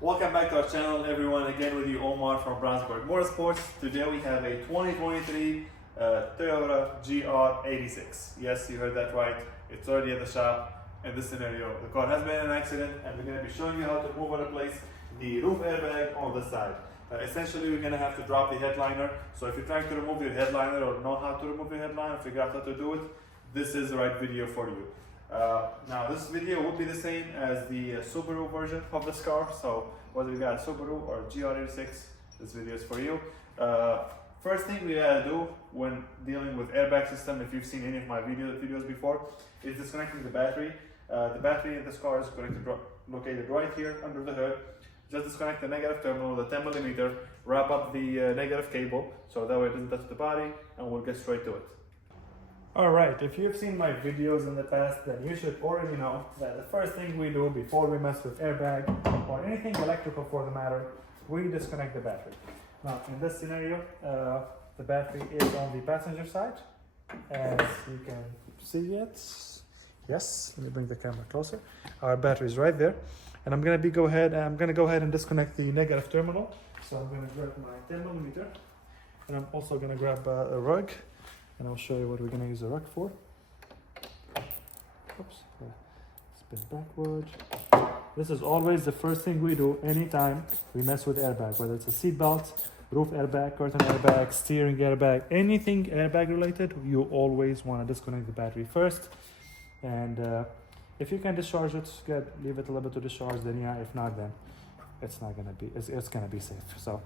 Welcome back to our channel, everyone. Again with you, Omar from Brownsburg Motorsports. Today we have a 2023 Toyota GR86. Yes, you heard that right. It's already at the shop. In this scenario, the car has been in an accident, and we're going to be showing you how to move and replace the roof airbag on the side. Essentially, we're going to have to drop the headliner. So if you're trying to remove your headliner or know how to remove your headliner, figure out how to do it, this is the right video for you. Now this video will be the same as the Subaru version of this car, so whether you got a Subaru or GR86, this video is for you. First thing we gotta do when dealing with airbag system, if you've seen any of my videos before, is disconnecting the battery. The battery in this car is located right here under the hood. Just disconnect the negative terminal, the 10mm, wrap up the negative cable so that way it doesn't touch the body, and we'll get straight to it. Alright, if you've seen my videos in the past, then you should already know that the first thing we do before we mess with airbag or anything electrical for the matter, we disconnect the battery. Now in this scenario, the battery is on the passenger side, as you can see it. Yes, let me bring the camera closer. Our battery is right there, and I'm gonna go ahead and disconnect the negative terminal. So I'm gonna grab my 10mm, and I'm also gonna grab a rug. And I'll show you what we're going to use the rug for. Oops, spin backward. This is always the first thing we do anytime we mess with airbag, whether it's a seat belt, roof airbag, curtain airbag, steering airbag, anything airbag related, you always want to disconnect the battery first. And if you can discharge it, good, leave it a little bit to discharge, then yeah, if not, then it's gonna be safe. So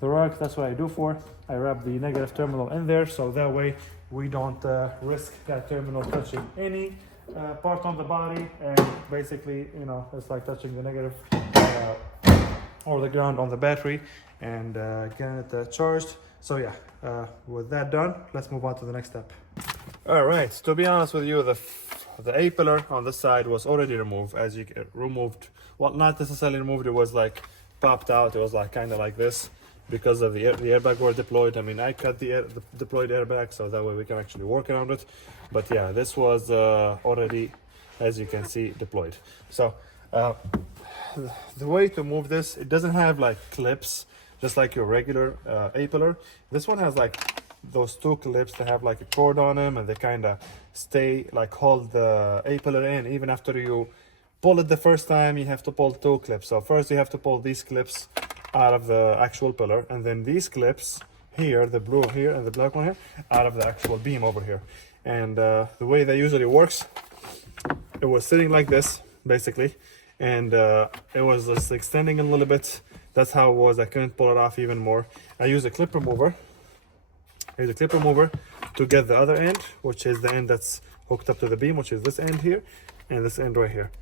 the rug, that's what I do for. I wrap the negative terminal in there, so that way we don't risk that terminal touching any part on the body, and basically, you know, it's like touching the negative or the ground on the battery, and getting it charged. So yeah, with that done, let's move on to the next step. All right, to be honest with you, the A-pillar on the side was already removed, as you removed, well, not necessarily removed, it was like popped out. It was like kind of like this, because of the airbag were deployed. I mean, I cut the deployed airbag so that way we can actually work around it. But yeah, this was already, as you can see, deployed. So the way to move this, it doesn't have like clips, just like your regular A-pillar. This one has like those two clips that have like a cord on them, and they kind of stay, like hold the A-pillar in. Even after you pull it the first time, you have to pull two clips. So first you have to pull these clips out of the actual pillar, and then these clips here, the blue here and the black one here, out of the actual beam over here. And the way that usually works, it was sitting like this basically, and it was just extending a little bit. That's how it was. I couldn't pull it off even more. I use a clip remover. Here's a clip remover to get the other end, which is the end that's hooked up to the beam, which is this end here and this end right here.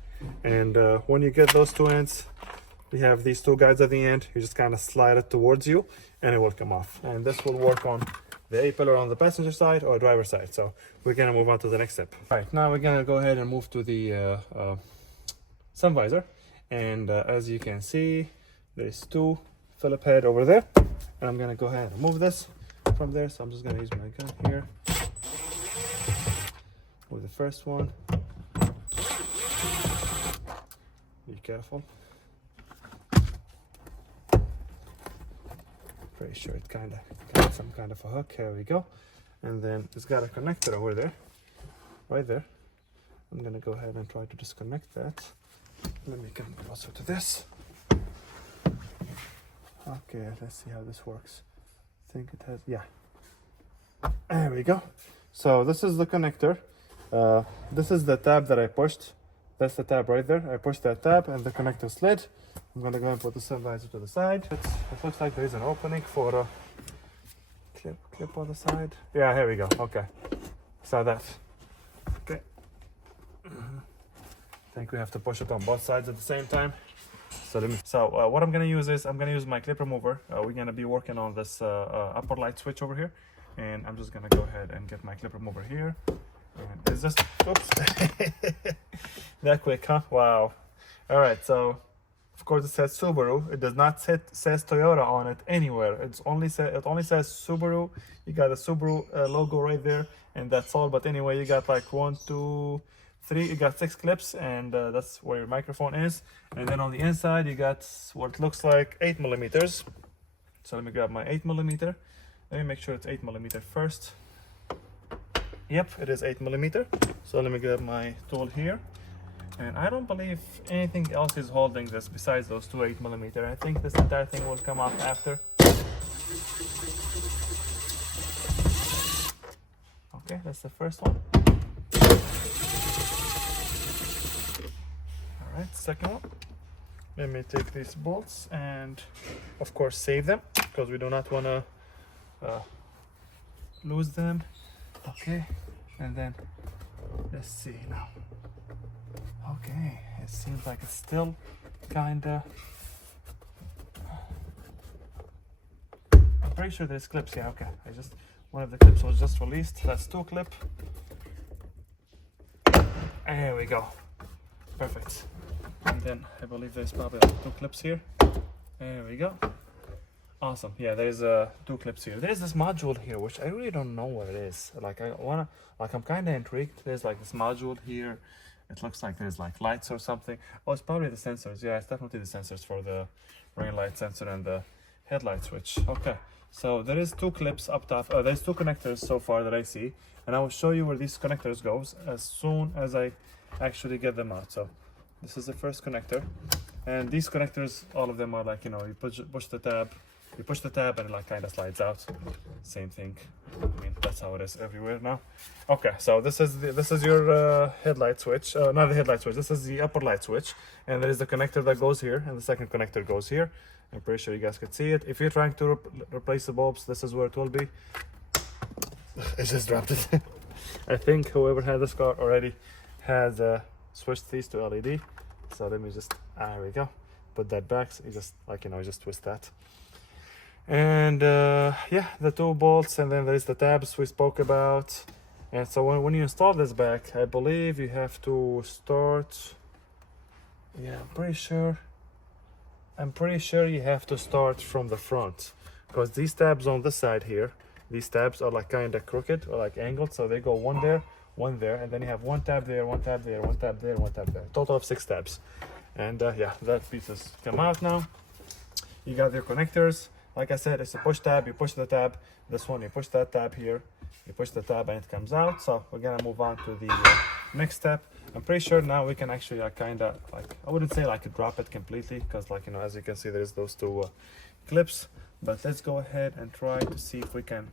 And when you get those two ends, we have these two guides at the end. You just kind of slide it towards you and it will come off. And this will work on the A-pillar on the passenger side or driver's side. So we're gonna move on to the next step. All right, now we're gonna go ahead and move to the sun visor. And as you can see, there's two Phillip head over there. And I'm gonna go ahead and move this from there. So I'm just gonna use my gun here with the first one. Be careful. Pretty sure it kind of got some kind of a hook. Here we go. And then it's got a connector over there, right there. I'm gonna go ahead and try to disconnect that. Let me come closer to this. Okay, let's see how this works. I think it has, yeah. There we go. So this is the connector. This is the tab that I pushed. That's the tab right there. I pushed that tab and the connector slid. I'm gonna go and put the sun visor to the side. It looks like there is an opening for a clip on the side. Yeah, here we go. Okay, so that. Okay. I think we have to push it on both sides at the same time. So what I'm gonna use is I'm gonna use my clip remover. We're gonna be working on this upper light switch over here, and I'm just gonna go ahead and get my clip remover here. And it's just, oops, that quick, huh? Wow. All right, so of course it says Subaru. It does not says Toyota on it anywhere. It only says Subaru. You got a Subaru logo right there, and that's all. But anyway, you got like 1, 2, you got 6 clips, and that's where your microphone is. And then on the inside you got what looks like 8 millimeters. So let me grab my 8 millimeter. Let me make sure it's 8 millimeter first. Yep, it is 8 millimeter. So let me grab my tool here. And I don't believe anything else is holding this besides those two 8 millimeter. I think this entire thing will come off after. Okay, that's the first one. All right, second one. Let me take these bolts and, of course, save them because we do not want to lose them. Okay, and then let's see now. Okay, it seems like it's still kinda. I'm pretty sure there's clips. Yeah, okay. One of the clips was just released. That's 2 clip. There we go. Perfect. And then I believe there's probably 2 clips here. There we go. Awesome. Yeah, there's 2 clips here. There's this module here, which I really don't know what it is. I'm kind of intrigued. There's like this module here. It looks like there's like lights or something. Oh, it's probably the sensors. Yeah, it's definitely the sensors for the rain light sensor and the headlight switch. Okay, so there is 2 clips up top. There's 2 connectors so far that I see, and I will show you where these connectors goes as soon as I actually get them out. So this is the first connector, and these connectors, all of them are like, you know, you push the tab. You push the tab and it like kind of slides out. Same thing. I mean, that's how it is everywhere now. Okay, so this is your headlight switch. Not the headlight switch. This is the upper light switch, and there is the connector that goes here, and the second connector goes here. I'm pretty sure you guys could see it. If you're trying to replace the bulbs, this is where it will be. I just dropped it. I think whoever had this car already has switched these to LED. So let me just, there we go. Put that back. So you just, like, you know, just twist that. And yeah, the 2 bolts, and then there's the tabs we spoke about. And so when you install this back, I believe you have to start. Yeah, I'm pretty sure you have to start from the front, because these tabs on this side here, these tabs are like kind of crooked or like angled, so they go one there, and then you have 1 tab there, 1 tab there, 1 tab there, 1 tab there. Total of 6 tabs. And yeah, that piece has come out now. You got your connectors. Like I said, it's a push tab. You push the tab. This one, you push that tab here. You push the tab and it comes out. So we're gonna move on to the next step. I'm pretty sure now we can actually kind of like, I wouldn't say like drop it completely, because like, you know, as you can see, there's those 2 clips. But let's go ahead and try to see if we can.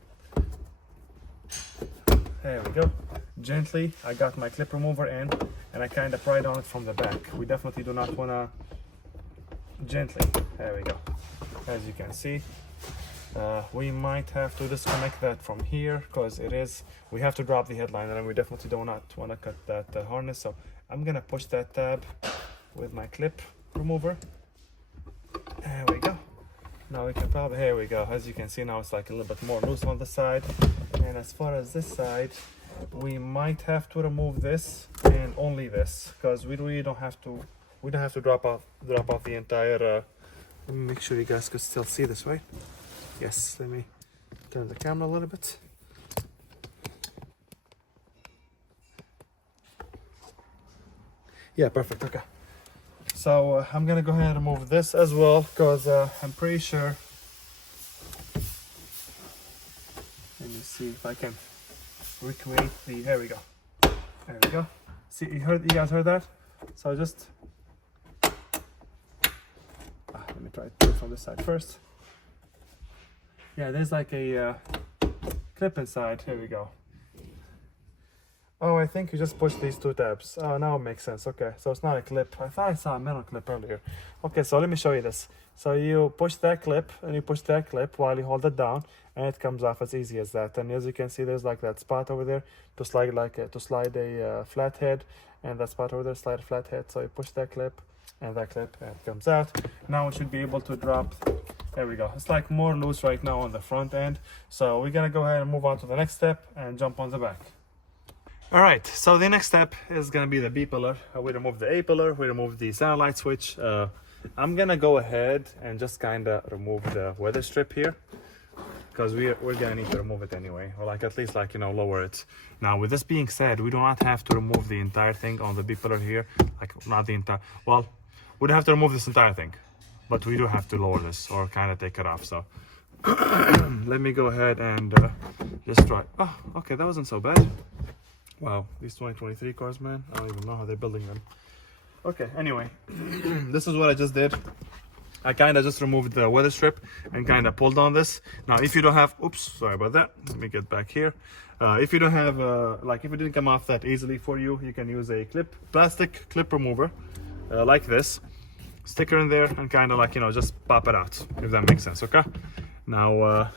There we go. Gently, I got my clip remover in, and I kind of pried on it from the back. We definitely do not want to. Gently. There we go. As you can see, we might have to disconnect that from here, because we have to drop the headliner, and we definitely do not want to cut that harness. So I'm gonna push that tab with my clip remover. There we go. Now we can probably, here we go. As you can see, now it's like a little bit more loose on the side. And as far as this side, we might have to remove this and only this, because we really don't have to. We don't have to drop off the entire. Let me make sure you guys can still see this, right? Yes, let me turn the camera a little bit. Yeah, perfect, okay. So I'm gonna go ahead and remove this as well, because I'm pretty sure. Let me see if I can recreate the, here we go. There we go. See, you guys heard that? So just, let me try to do it from this side first. Yeah, there's like a clip inside. Here we go. Oh, I think you just push these 2 tabs. Oh, now it makes sense. Okay, so it's not a clip. I thought I saw a metal clip earlier. Okay, so let me show you this. So you push that clip and you push that clip while you hold it down, and it comes off as easy as that. And as you can see, there's like that spot over there to slide a flat head, and that spot over there slide a flat head. So you push that clip and that clip, and it comes out. Now we should be able to drop. There we go. It's like more loose right now on the front end. So we're gonna go ahead and move on to the next step and jump on the back. All right, so the next step is gonna be the B pillar. We remove the A pillar, we remove the center light switch. I'm gonna go ahead and just kinda remove the weather strip here, because we're gonna need to remove it anyway, or like at least like, you know, lower it. Now with this being said, we do not have to remove the entire thing on the B pillar here, like not the entire, well, we don't have to remove this entire thing, but we do have to lower this or kind of take it off. So let me go ahead and just try. Oh, okay, that wasn't so bad. Wow, these 2023 cars, man, I don't even know how they're building them. Okay, anyway, this is what I just did. I kind of just removed the weather strip and kind of pulled on this. Now, if you don't have, oops, sorry about that. Let me get back here. If you don't have, like if it didn't come off that easily for you, you can use a plastic clip remover like this. Sticker in there and kind of like, you know, just pop it out, if that makes sense, okay? Now,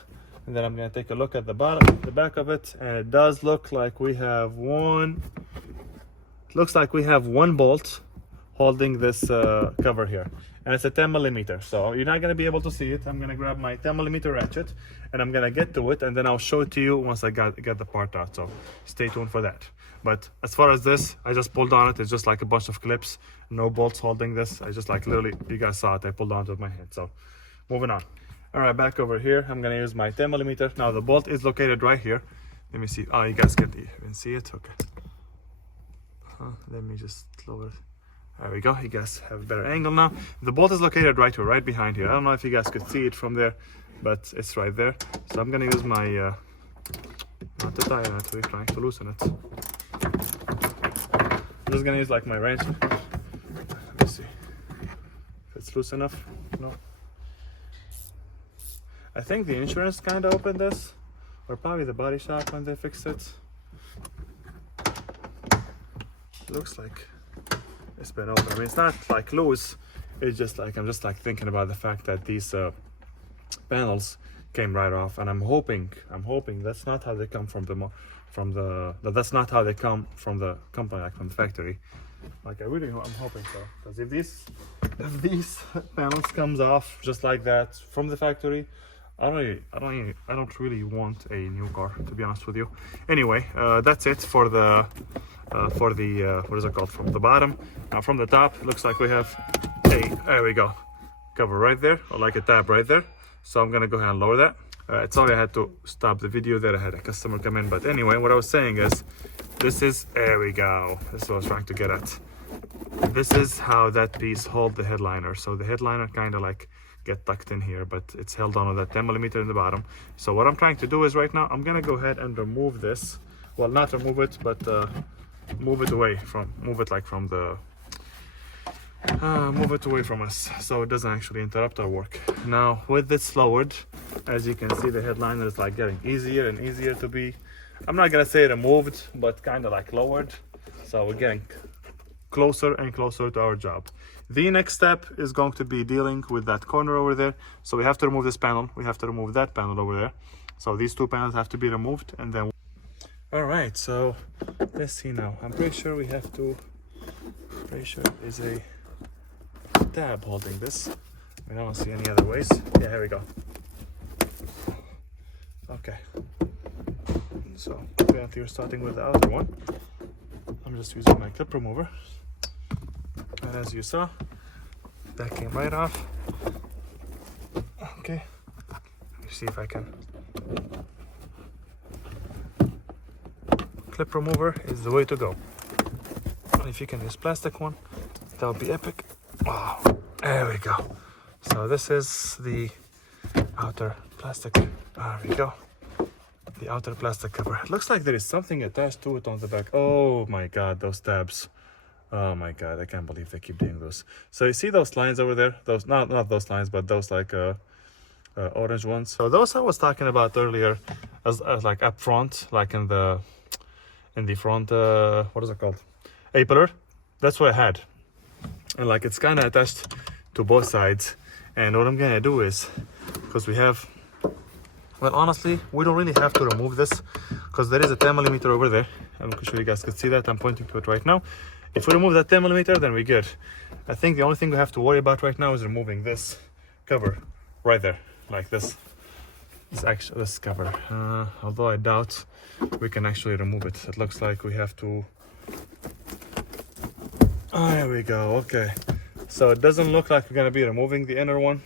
and then I'm gonna take a look at the back of it, and it does look like we have one, bolt holding this cover here, and it's a 10 millimeter, so you're not going to be able to see it. I'm going to grab my 10 millimeter ratchet and I'm going to get to it, and then I'll show it to you once I get the part out, so stay tuned for that. But as far as this, I just pulled on it. It's just like a bunch of clips, no bolts holding this. I just like literally, you guys saw it, I pulled on it with my hand. So moving on. All right, back over here, I'm going to use my 10 millimeter. Now the bolt is located right here. Let me see. Oh, you guys can even see it. Okay, let me just lower it. There we go, you guys have a better angle now. The bolt is located right here, right behind here. I don't know if you guys could see it from there, but it's right there. So I'm gonna use my, not to tie it, we're trying to loosen it. I'm just gonna use like my wrench. Let me see if it's loose enough. No. I think the insurance kind of opened this, or probably the body shop when they fixed it. Looks like it's been open. I mean, it's not like loose. It's just like, I'm just like thinking about the fact that these panels came right off, and I'm hoping that's not how they come that's not how they come from the company, like from the factory. Like I'm hoping so, because if these panels comes off just like that from the factory, I don't really want a new car, to be honest with you. Anyway, that's it for the what is it called, from the bottom. Now from the top, it looks like we have there we go, cover right there, or like a tab right there. So I'm gonna go ahead and lower that. Sorry, I had to stop the video there. I had a customer come in, but anyway, what I was saying is, there we go, this is what I was trying to get at. This is how that piece hold the headliner. So the headliner kind of like get tucked in here, but it's held on with that 10 millimeter in the bottom. So what I'm trying to do is right now, I'm gonna go ahead and remove this. Well, not remove it, but move it away from us, so it doesn't actually interrupt our work. Now with this lowered, as you can see, the headliner is like getting easier and easier to be, I'm not gonna say removed, but kind of like lowered. So we're getting closer and closer to our job. The next step is going to be dealing with that corner over there. So we have to remove this panel, we have to remove that panel over there. So these two panels have to be removed, and then all right, so let's see now. I'm pretty sure there's a tab holding this. I don't see any other ways. Yeah, here we go. Okay, so we're starting with the outer one. I'm just using my clip remover, and as you saw, that came right off. Okay, let me see if I can. Clip remover is the way to go. If you can use plastic one, that would be epic. Wow, there we go. So this is the outer plastic. There we go. The outer plastic cover. It looks like there is something attached to it on the back. Oh my god, those tabs. Oh my god, I can't believe they keep doing those. So you see those lines over there? Those not those lines, but those like orange ones. So those I was talking about earlier, as like up front, like in the front, what is it called, A-pillar. That's what I had, and like it's kind of attached to both sides. And what I'm gonna do is, because we have, well, honestly, we don't really have to remove this, because there is a 10 millimeter over there. I'm sure you guys can see that. I'm pointing to it right now. If we remove that 10 millimeter, then we're good. I think the only thing we have to worry about right now is removing this cover right there, like this. This cover, although I doubt we can actually remove it. It looks like we have to. Oh, there we go. Okay, so it doesn't look like we're gonna be removing the inner one.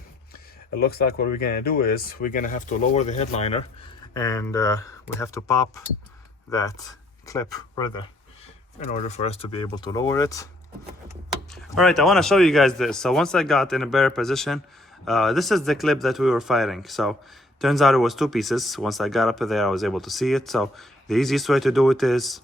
it looks like what we're gonna do is we're gonna have to lower the headliner, and we have to pop that clip right there in order for us to be able to lower it. All right, I want to show you guys this. So once I got in a better position, this is the clip that we were firing. So turns out it was 2 pieces. Once I got up there, I was able to see it. So the easiest way to do it is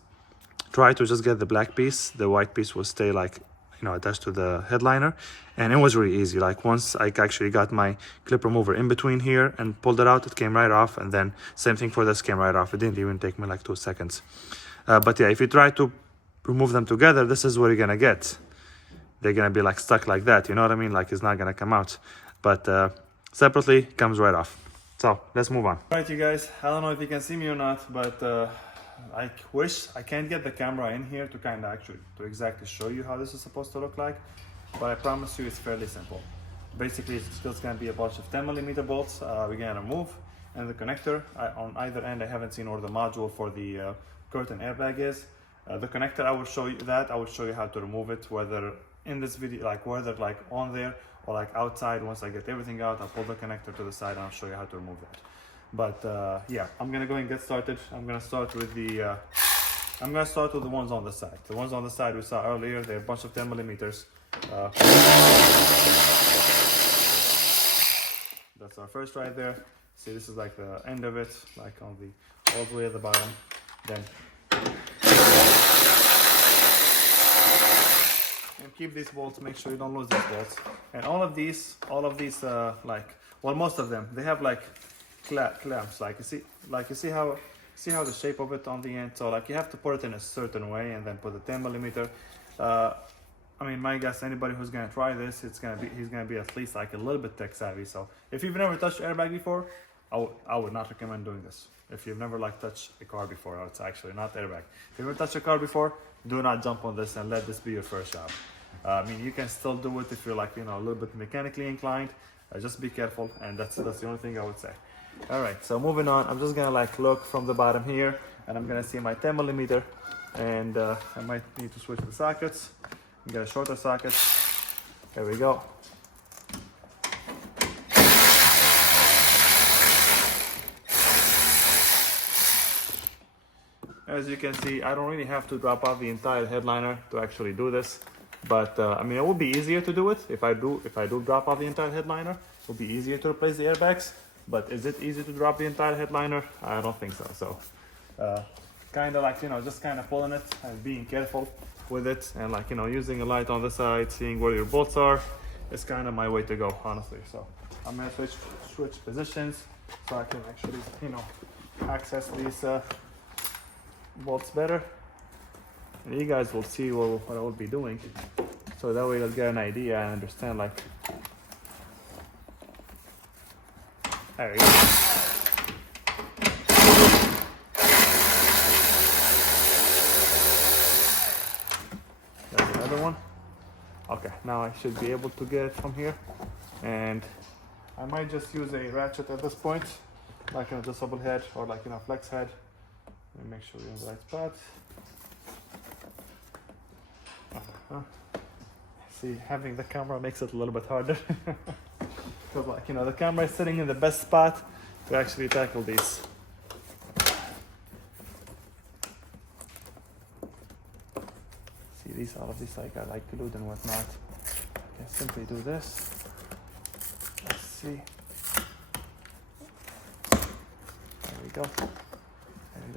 try to just get the black piece. The white piece will stay like, you know, attached to the headliner. And it was really easy. Like once I actually got my clip remover in between here and pulled it out, it came right off. And then same thing for this, came right off. It didn't even take me like 2 seconds. But yeah, if you try to remove them together, this is what you're gonna get. They're gonna be like stuck like that, you know what I mean? Like it's not gonna come out. But separately, comes right off. So let's move on. All right, you guys, I don't know if you can see me or not, but I wish I can't get the camera in here to kind of actually to exactly show you how this is supposed to look like, but I promise you it's fairly simple. Basically, it's just gonna be a bunch of 10mm bolts we're gonna remove, and the connector on either end. I haven't seen where the module for the curtain airbag is. The connector, I will show you that. I will show you how to remove it, whether in this video, like whether like on there or like outside. Once I get everything out, I'll pull the connector to the side and I'll show you how to remove that. But yeah, I'm gonna go and get started. I'm gonna start with the ones on the side. The ones on the side we saw earlier, they're a bunch of 10mm. That's our first right there. See, this is like the end of it, like on the all the way at the bottom. Then and keep these bolts, make sure you don't lose these bolts. And all of these like, well, most of them, they have like clamps. Like you see how the shape of it on the end. So like you have to put it in a certain way and then put the 10mm. I mean, my guess, anybody who's gonna try this, he's gonna be at least like a little bit tech savvy. So if you've never touched airbag before, I would not recommend doing this. If you've never like touched a car before, it's actually not airbag. If you've never touched a car before, do not jump on this and let this be your first job. I mean, you can still do it if you're like, you know, a little bit mechanically inclined. Just be careful, and that's the only thing I would say. All right, so moving on, I'm just gonna like look from the bottom here, and I'm gonna see my 10mm, and I might need to switch the sockets. Get a shorter socket. There we go. As you can see, I don't really have to drop off the entire headliner to actually do this, but I mean, it would be easier to do it if I do drop off the entire headliner. It would be easier to replace the airbags, but is it easy to drop the entire headliner? I don't think so. So kind of like, you know, just kind of pulling it and being careful with it, and like, you know, using a light on the side, seeing where your bolts are, is kind of my way to go, honestly. So I'm gonna switch positions so I can actually, you know, access these bolts better, and you guys will see what I will be doing, so that way you'll get an idea and understand. Like, there we go. There's another one. Okay, now I should be able to get it from here, and I might just use a ratchet at this point, like an adjustable head or like, you know, flex head. And make sure you're in the right spot. See, having the camera makes it a little bit harder. Because like, you know, the camera is sitting in the best spot to actually tackle these. See, all of these I got like glued and whatnot. I can simply do this. Let's see. There we go.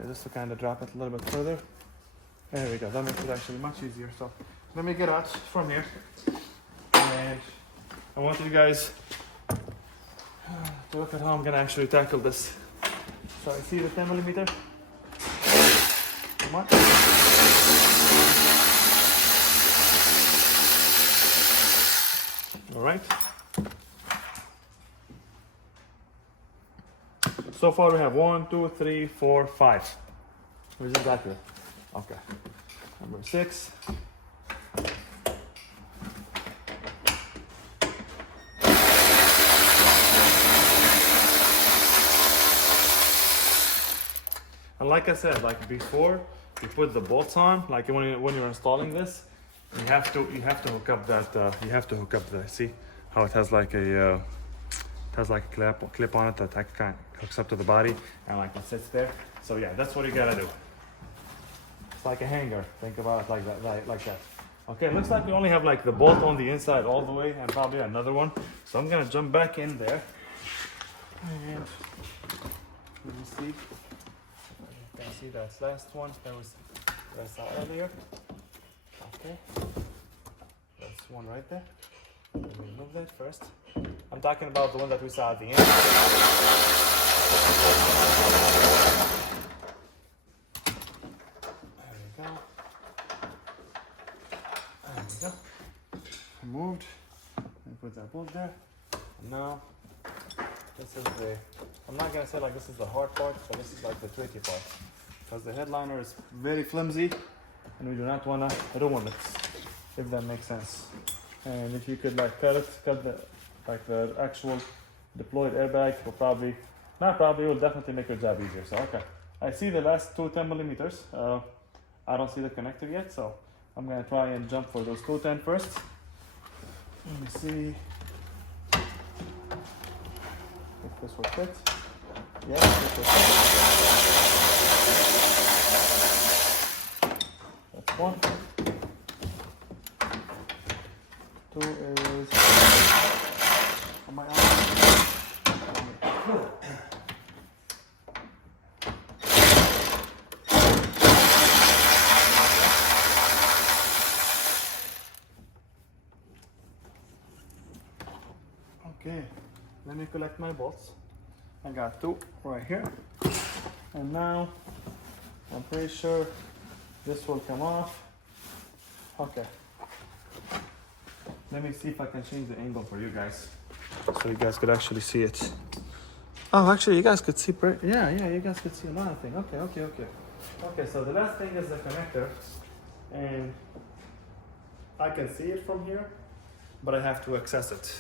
Just to kind of drop it a little bit further. There we go. That makes it actually much easier. So let me get out from here, and I want you guys to look at how I'm gonna actually tackle this. So I see the 10mm. Come on. All right. So far we have 1, 2, 3, 4, 5. Where's it back here? Okay. Number 6. And like I said, like before you put the bolts on, like when you're installing this, you have to hook up that see how it has like a It has like a clip on it that kind of hooks up to the body and like it sits there. So yeah, that's what you gotta do. It's like a hanger. Think about it like that, like that. Okay, looks like we only have like the bolt on the inside all the way and probably another one. So I'm gonna jump back in there. And let me see. You can see that's last one. That was I saw earlier. Okay. That's one right there. Let me remove that first. I'm talking about the one that we saw at the end. There we go. There we go. Removed. And put that bolt there. And now, this is the, I'm not gonna say like this is the hard part, but this is like the tricky part. Because the headliner is very flimsy and we do not wanna ruin it, if that makes sense. And if you could like cut the actual deployed airbag, will probably, not probably, will definitely make your job easier. So okay, I see the last two 10 millimeters. I don't see the connector yet, so I'm gonna try and jump for those 210 first. Let me see if this will fit. Yeah, this will fit. That's one. Two is on my arm. Okay, let me collect my bolts. I got two right here. And now I'm pretty sure this will come off. Okay. Let me see if I can change the angle for you guys, so you guys could actually see it. Oh, actually, you guys could see. Yeah, you guys could see another thing. Okay. So the last thing is the connector, and I can see it from here, but I have to access it.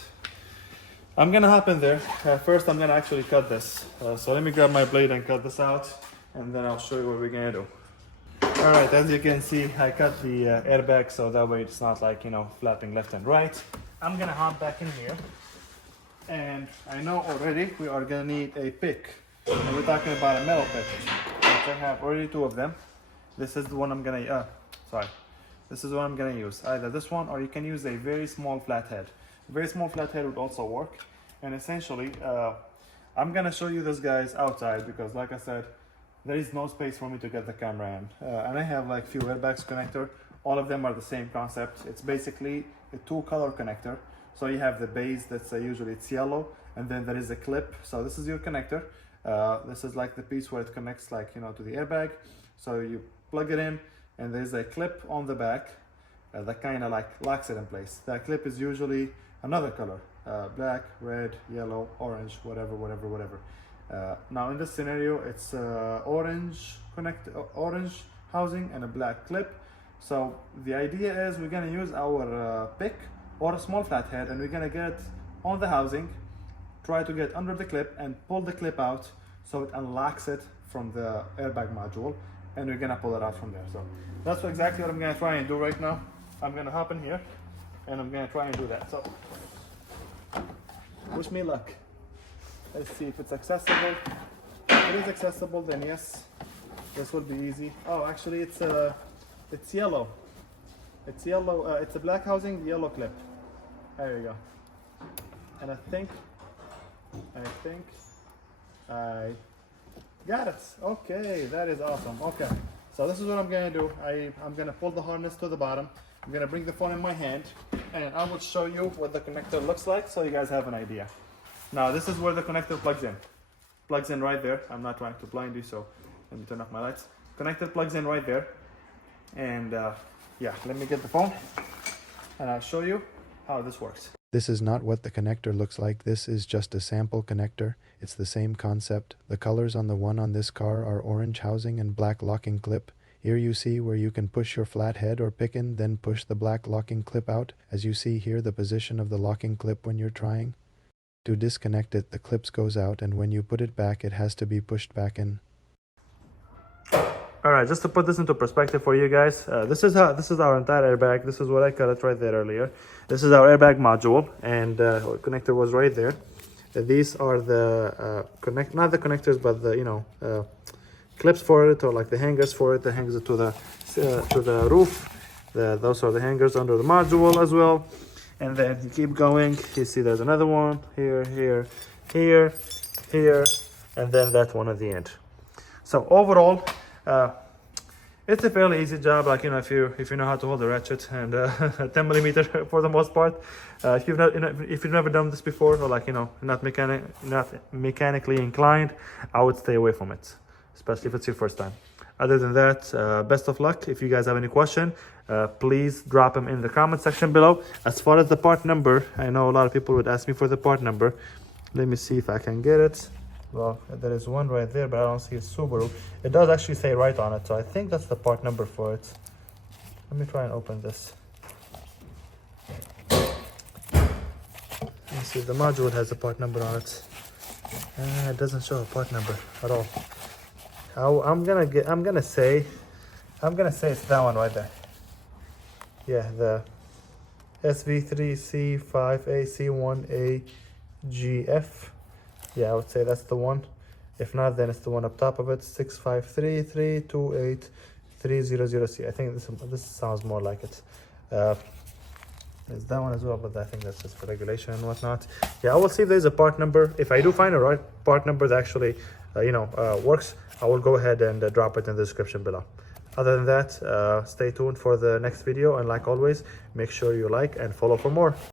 I'm gonna hop in there. First, I'm gonna actually cut this. So let me grab my blade and cut this out, and then I'll show you what we're gonna do. All right, as you can see, I cut the airbag so that way it's not like, you know, flapping left and right. I'm gonna hop back in here, and I know already we are gonna need a pick. And we're talking about a metal pick, which I have already two of them. This is the one I'm gonna, this is what I'm gonna use. Either this one, or you can use a very small flathead. A very small flathead would also work. And essentially, I'm gonna show you this guys outside because, like I said, there is no space for me to get the camera in. And I have like few airbags connector. All of them are the same concept. It's basically a two-color connector. So you have the base that's usually it's yellow, and then there is a clip. So this is your connector. This is like the piece where it connects, like, you know, to the airbag. So you plug it in, and there's a clip on the back that kind of like locks it in place. That clip is usually another color, black, red, yellow, orange, whatever. Now in this scenario, it's orange housing and a black clip. So the idea is we're gonna use our pick or a small flathead, and we're gonna get on the housing, try to get under the clip and pull the clip out so it unlocks it from the airbag module, and we're gonna pull it out from there. So that's exactly what I'm gonna try and do right now. I'm gonna hop in here and I'm gonna try and do that. So wish me luck. Let's see if it's accessible. If it is accessible, then yes, this will be easy. Oh, actually it's yellow. It's yellow, it's a black housing, the yellow clip. There you go. And I think I got it. Okay, that is awesome. Okay, so this is what I'm gonna do. I'm gonna pull the harness to the bottom. I'm gonna bring the phone in my hand, and I will show you what the connector looks like so you guys have an idea. Now this is where the connector plugs in. Plugs in right there. I'm not trying to blind you, so let me turn off my lights. Connector plugs in right there. And yeah, let me get the phone and I'll show you how this works. This is not what the connector looks like. This is just a sample connector. It's the same concept. The colors on the one on this car are orange housing and black locking clip. Here you see where you can push your flathead or pick in, then push the black locking clip out. As you see here, the position of the locking clip when you're trying. To disconnect it, the clips goes out, and when you put it back, it has to be pushed back in. All right, just to put this into perspective for you guys, this is our entire airbag. This is what I cut it right there earlier. This is our airbag module, and connector was right there. These are the not the connectors, but the clips for it, or like the hangers for it that hangs it to the roof. Those are the hangers under the module as well. And then you keep going, you see there's another one here, here, here, here, and then that one at the end. So overall, it's a fairly easy job. Like, if you know how to hold a ratchet and 10 millimeter for the most part. If you've never done this before, or like not mechanically inclined, I would stay away from it, especially if it's your first time. Other than that, best of luck. If you guys have any question, please drop them in the comment section below. As far as the part number, I know a lot of people would ask me for the part number. Let me see if I can get it. Well, there is one right there, but I don't see a Subaru. It does actually say right on it, so I think that's the part number for it. Let me try and open this. Let's see, the module has a part number on it. It doesn't show a part number at all. I'm gonna say it's that one right there. Yeah, the SV3C5AC1AGF. Yeah, I would say that's the one. If not, then it's the one up top of it, 653328300C. I think this sounds more like it. There's that one as well, but I think that's just for regulation and whatnot. Yeah, I will see if there's a part number. If I do find a right part number that actually works, I will go ahead and drop it in the description below. Other than that, stay tuned for the next video, and like always, make sure you like and follow for more.